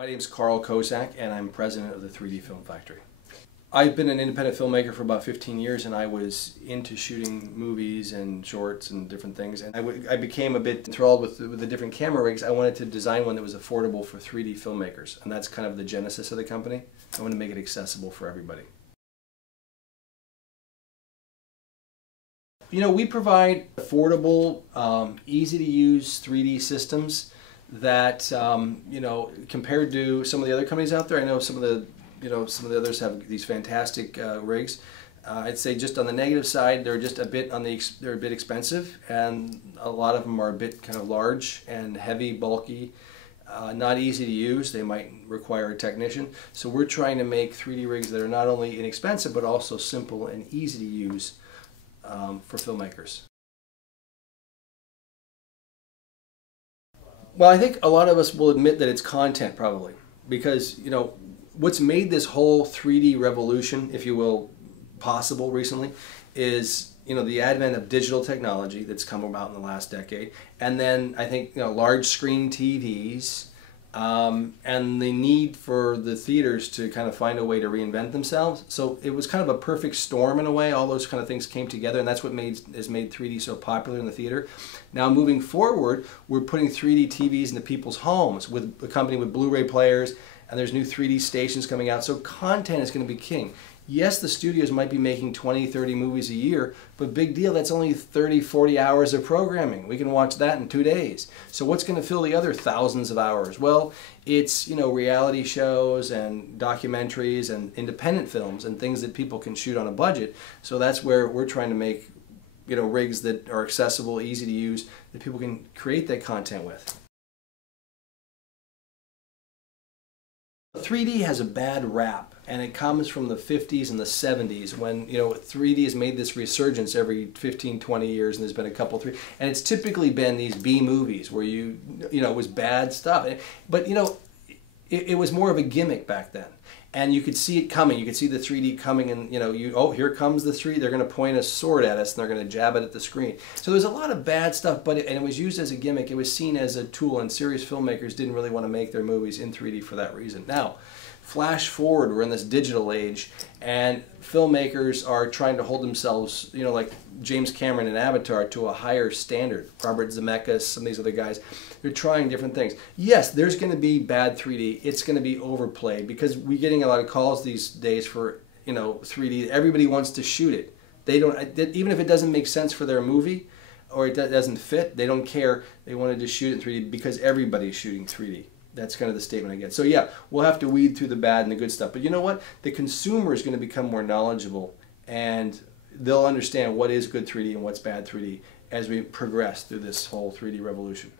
My name is Karl Kozak, and I'm president of the 3D Film Factory. I've been an independent filmmaker for about 15 years, and I was into shooting movies and shorts and different things. And I became a bit enthralled with the different camera rigs. I wanted to design one that was affordable for 3D filmmakers, and that's kind of the genesis of the company. I want to make it accessible for everybody. You know, we provide affordable, easy-to-use 3D systems that, you know, compared to some of the other companies out there, I know some of the others have these fantastic rigs. I'd say just on the negative side, they're just a bit they're a bit expensive, and a lot of them are a bit kind of large and heavy, bulky, not easy to use. They might require a technician. So we're trying to make 3D rigs that are not only inexpensive but also simple and easy to use for filmmakers. Well, I think a lot of us will admit that it's content, probably, because, you know, what's made this whole 3D revolution, if you will, possible recently is, you know, the advent of digital technology that's come about in the last decade, and then I think, you know, large screen TVs, and the need for the theaters to kind of find a way to reinvent themselves. So it was kind of a perfect storm in a way. All those kind of things came together, and that's what has made 3D so popular in the theater. Now moving forward, we're putting 3D TVs into people's homes with a company with Blu-ray players, and there's new 3D stations coming out. So content is going to be king. Yes, the studios might be making 20, 30 movies a year, but big deal, that's only 30, 40 hours of programming. We can watch that in 2 days. So what's going to fill the other thousands of hours? Well, it's, you know, reality shows and documentaries and independent films and things that people can shoot on a budget. So that's where we're trying to make, you know, rigs that are accessible, easy to use, that people can create that content with. 3D has a bad rap, and it comes from the 50s and the 70s when, you know, 3D has made this resurgence every 15, 20 years, and there's been a couple, three, and it's typically been these B movies where you know, it was bad stuff. But, you know, it was more of a gimmick back then. And you could see it coming. You could see the 3D coming, and, you know, oh, here comes the 3D. They're going to point a sword at us, and they're going to jab it at the screen. So there's a lot of bad stuff, but it was used as a gimmick. It was seen as a tool, and serious filmmakers didn't really want to make their movies in 3D for that reason. Now, flash forward, we're in this digital age, and filmmakers are trying to hold themselves, you know, like James Cameron in Avatar, to a higher standard. Robert Zemeckis, some of these other guys, they're trying different things. Yes, there's going to be bad 3D. It's going to be overplayed, because we're getting a lot of calls these days for, you know, 3D. Everybody wants to shoot it. They don't, even if it doesn't make sense for their movie or it doesn't fit, they don't care. They wanted to shoot it in 3D because everybody's shooting 3D. That's kind of the statement I get. So yeah, we'll have to weed through the bad and the good stuff. But you know what? The consumer is going to become more knowledgeable, and they'll understand what is good 3D and what's bad 3D as we progress through this whole 3D revolution.